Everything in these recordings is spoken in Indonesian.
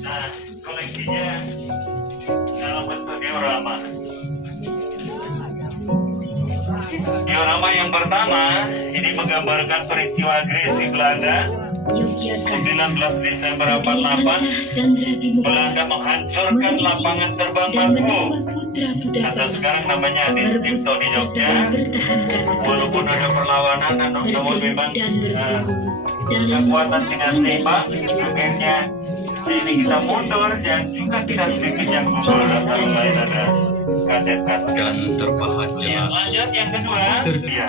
Nah, koleksinya dalam bentuk diorama. Diorama yang pertama ini menggambarkan peristiwa agresi Belanda 19 Desember 48. Belanda menghancurkan lapangan terbang Makobo atau sekarang namanya Adi Sucipto di Jogja. Walaupun ada perlawanan, namun memang kekuatan tidak seimbang. Akhirnya ini kita mundur dan juga tidak sedikit yang gugur. Antara lain ada kadet-kadet. Jalan terpahat Ya, lanjut yang kedua, ya,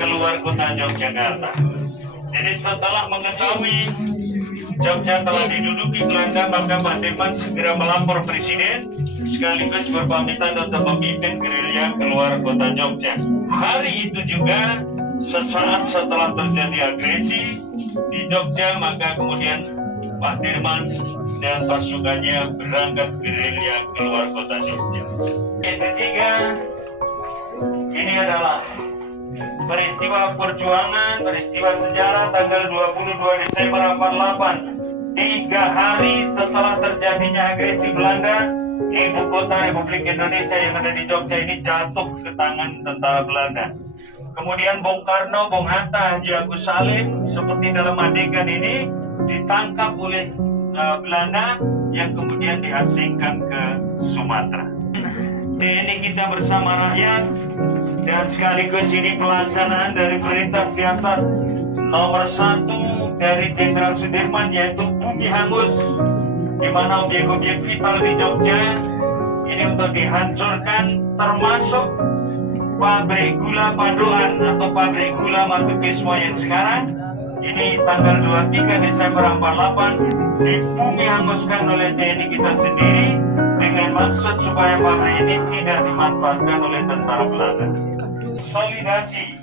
keluar kota Yogyakarta. Jadi setelah mengetahui Jogja telah diduduki Belanda, maka Pak Dirman segera melapor presiden sekaligus berpamitan untuk memimpin gerilya keluar kota Jogja. Hari itu juga sesaat setelah terjadi agresi di Jogja, maka kemudian Pak Dirman dan pasukannya berangkat gerilya keluar kota Jogja. Yang ketiga, ini adalah peristiwa perjuangan, peristiwa sejarah tanggal 22 Desember 48. 3 hari setelah terjadinya agresi Belanda, ibu kota Republik Indonesia yang ada di Jogja ini jatuh ke tangan tentara Belanda. Kemudian Bung Karno, Bung Hatta, Haji Agus Salim seperti dalam adegan ini ditangkap oleh Belanda yang kemudian diasingkan ke Sumatera. Ini kita bersama rakyat dan sekaligus ini pelaksanaan dari perintah siasat nomor 1 dari Jenderal Sudirman, yaitu bumi hangus, di mana objek-objek vital di Jogja ini untuk dihancurkan, termasuk pabrik gula Padoan atau pabrik gula Matukismo yang sekarang ini tanggal 23 Desember 48 dibumi hanguskan oleh TNI kita sendiri dengan maksud supaya pabrik ini tidak dimanfaatkan oleh tentara Belanda. Solidasi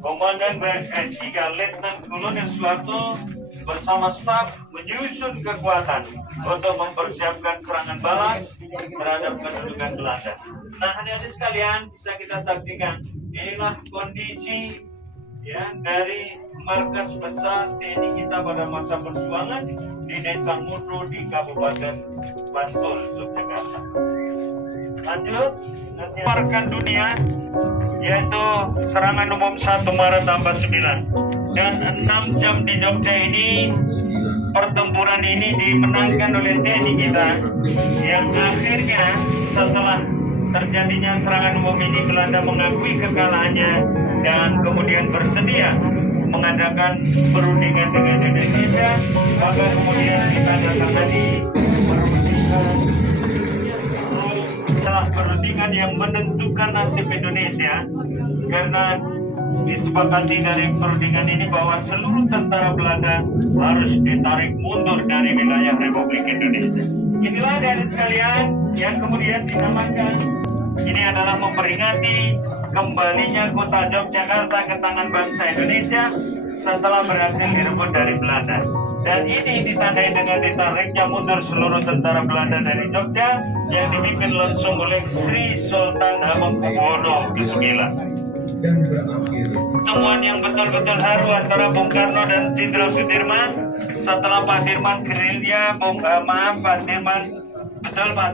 Komandan BSS 3 Letnan Kolonel Soeharto bersama staf menyusun kekuatan untuk mempersiapkan serangan balas terhadap kedudukan Belanda. Nah, hadirin sekalian, bisa kita saksikan inilah kondisi ya dari markas besar TNI kita pada masa perjuangan di Desa Mudo di Kabupaten Bantul, Yogyakarta. Lanjut, markas dunia yaitu serangan umum 1 Maret 49 dan 6 jam di Jogja ini. Pertempuran ini dimenangkan oleh TNI kita yang akhirnya setelah terjadinya serangan umum ini Belanda mengakui kekalahannya dan kemudian bersedia mengadakan perundingan dengan Indonesia. Maka kemudian ditandatangani perundingan yang menentukan nasib Indonesia, karena disepakati dari perundingan ini bahwa seluruh tentara Belanda harus ditarik mundur dari wilayah Republik Indonesia. Inilah dari sekalian yang kemudian dinamakan, ini adalah memperingati kembalinya kota Yogyakarta ke tangan bangsa Indonesia setelah berhasil direbut dari Belanda. Dan ini ditandai dengan ditariknya mundur seluruh tentara Belanda dari Jogja yang dipimpin langsung oleh Sri Sultan Hamengkubuwono ke-9. Pertemuan yang betul-betul haru antara Bung Karno dan Jenderal Sudirman setelah Pak Dirman gerilya, Pak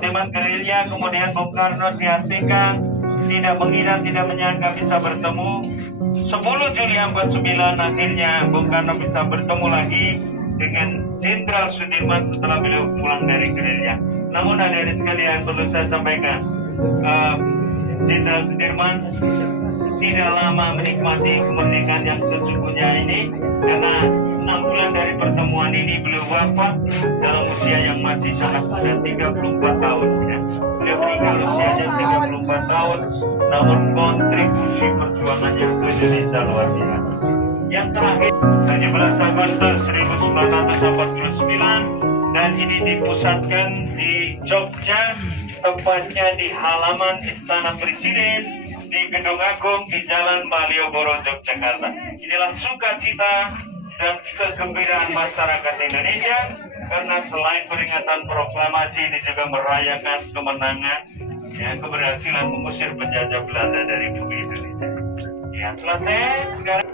Dirman gerilya, kemudian Bung Karno diasingkan, tidak mengira, tidak menyangka bisa bertemu. 10 Juli 49 akhirnya Bung Karno bisa bertemu lagi dengan Jenderal Sudirman setelah beliau pulang dari gerilya. Namun hadirin sekalian, perlu saya sampaikan, Jenderal Sudirman tidak lama menikmati kemerdekaan yang sesungguhnya ini, karena 6 bulan dari pertemuan ini beliau wafat dalam usia yang masih sangat muda, 34 tahun ya. Beliau meninggal usianya 34 tahun, namun kontribusi perjuangannya ke Indonesia luar biasa. Yang terakhir 17 Agustus 1949 dan ini dipusatkan di Jogja, tepatnya di halaman Istana Presiden di Gedung Agung di Jalan Malioboro, Yogyakarta. Inilah sukacita dan kegembiraan masyarakat Indonesia, karena selain peringatan proklamasi ini juga merayakan kemenangan ya, keberhasilan mengusir penjajah Belanda dari bumi Indonesia. Ya, selesai sekarang.